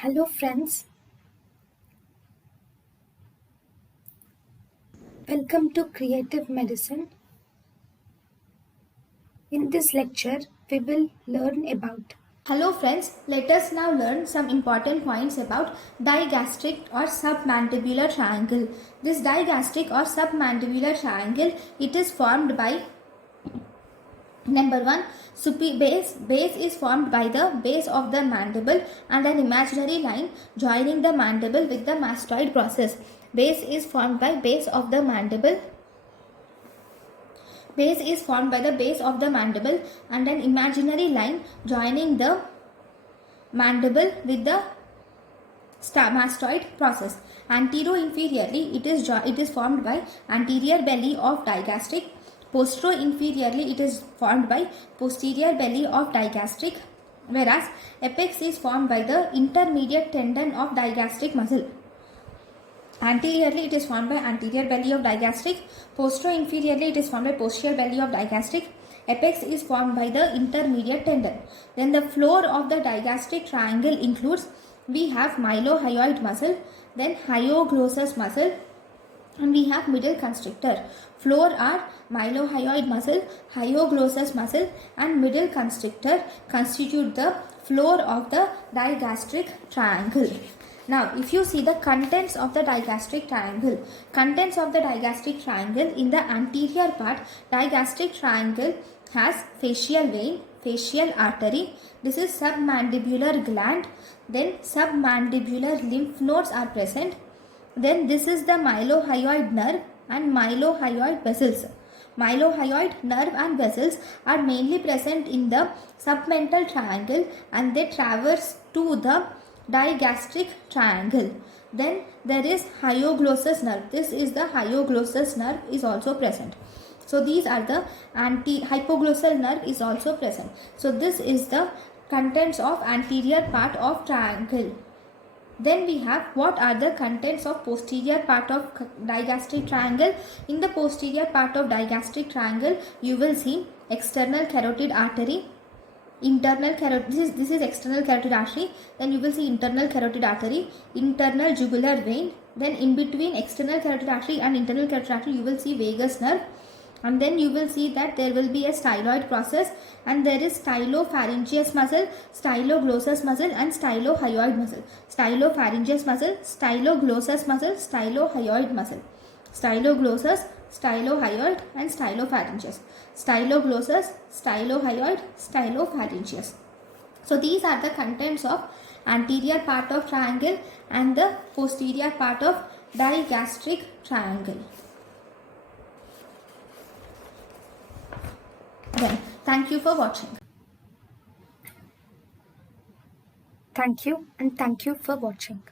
Hello friends, welcome to Creative Medicine. In this lecture, we will learn about. Hello friends, let us now learn some important points about digastric or submandibular triangle. This digastric or submandibular triangle, it is formed by number 1 base is formed by the base of the mandible and an imaginary line joining the mandible with the mastoid process. Base is formed by base of the mandible. Base is formed by the base of the mandible and an imaginary line joining the mandible with the mastoid process. Antero-inferiorly, it is formed by anterior belly of digastric. Postero-inferiorly, it is formed by posterior belly of digastric. Whereas apex is formed by the intermediate tendon of digastric muscle. Anteriorly, it is formed by anterior belly of digastric. Postero-inferiorly, it is formed by posterior belly of digastric. Apex is formed by the intermediate tendon. Then the floor of the digastric triangle includes, we have mylohyoid muscle, then hyoglossus muscle, and we have middle constrictor. Floor are mylohyoid muscle, hyoglossus muscle, and middle constrictor constitute the floor of the digastric triangle. Now, if you see the contents of the digastric triangle, in the anterior part, digastric triangle has facial vein, facial artery. This is submandibular gland. Then submandibular lymph nodes are present. Then this is the mylohyoid nerve and mylohyoid vessels. Mylohyoid nerve and vessels are mainly present in the submental triangle and they traverse to the digastric triangle. Then there is hyoglossus nerve. This is the hyoglossus nerve is also present. So these are the hypoglossal nerve is also present. So this is the contents of anterior part of triangle. Then we have what are the contents of posterior part of digastric triangle. In the posterior part of digastric triangle, you will see external carotid artery, internal carotid, this is external carotid artery. Then you will see internal carotid artery, internal jugular vein. Then in between external carotid artery and internal carotid artery, you will see vagus nerve. And then you will see that there will be a styloid process and there is stylopharyngeus muscle, styloglossus muscle and stylohyoid muscle. Stylopharyngeus muscle, styloglossus muscle, stylohyoid muscle. Styloglossus, stylohyoid and stylopharyngeus. Styloglossus, stylohyoid, stylopharyngeus. So these are the contents of anterior part of triangle and the posterior part of digastric triangle. Then, thank you for watching. Thank you and thank you for watching.